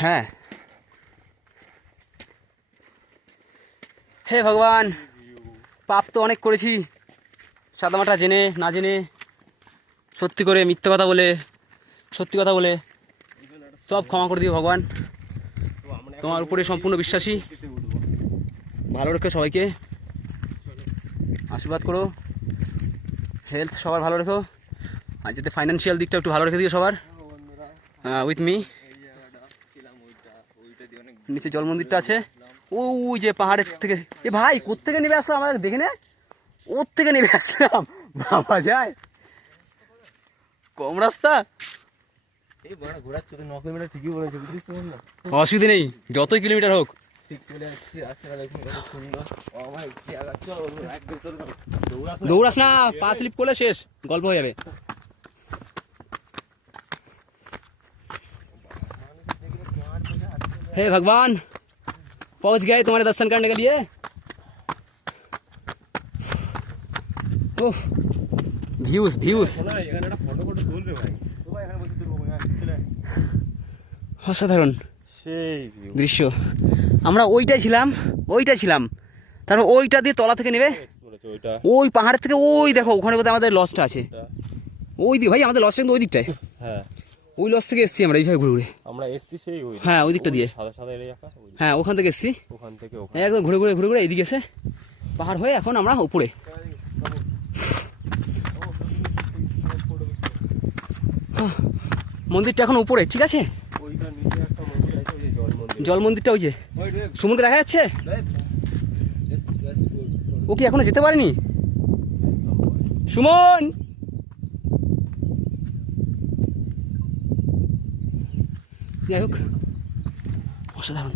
হ্যাঁ, হে ভগবান, পাপ তো অনেক করেছি, সাদামাটা জেনে না জেনে, সত্যি করে মিথ্যে কথা বলে, সত্যি কথা বলে, সব ক্ষমা করে দিও ভগবান। তোমার উপরে সম্পূর্ণ বিশ্বাসী। ভালো রেখো সবাইকে, আশীর্বাদ করো, হেলথ সবার ভালো রেখো, আর যাতে ফাইন্যান্সিয়াল দিকটা একটু ভালো রেখে দিও সবার। With me. নিচে জল মন্দিরটা আছে, ওই যে পাহাড়ের থেকে। এ ভাই কোত্থেকে নেমে আসলাম, আমাদের দেখে নে, ওর থেকে নেমে আসলাম, বাবা যায় কম রাস্তা। অসুবিধা নেই, যতই কিলোমিটার হোক। দৌড়াস না, পা স্লিপ করলে শেষ, গল্প হয়ে যাবে। हे भगवान, पहुंच गए तुम्हारे दर्शन करने के लिए। ओह, व्यूज व्यूज অসাধারণ দৃশ্য। আমরা ওইটাই ছিলাম, তারপর ওইটা দিয়ে তলা থেকে নেবে, ওই পাহাড়ের থেকে ওই দেখো ওখানে বোধহয় আমাদের লসটা আছে। ওই দিক ভাই, আমাদের লসটা কিন্তু ওই দিকটায়। হ্যাঁ, ওই লস থেকে এসছি আমরা এইভাবে ঘুরে ঘুরে। আমরা এসছি সেই ওই, হ্যাঁ ওই দিকটা দিয়ে, হ্যাঁ ওখান থেকে এসছি, ওখান থেকে একদম ঘুরে ঘুরে ঘুরে ঘুরে এইদিকে এসে পাহাড় হয়ে এখন আমরা উপরে। মন্দিরটা এখন উপরে, ঠিক আছে। জল মন্দিরটা ওই যে সমুদ্র দেখা যাচ্ছে। ও কি এখনো যেতে পারেনি? সুমন, যাই হোক অসাধারণ।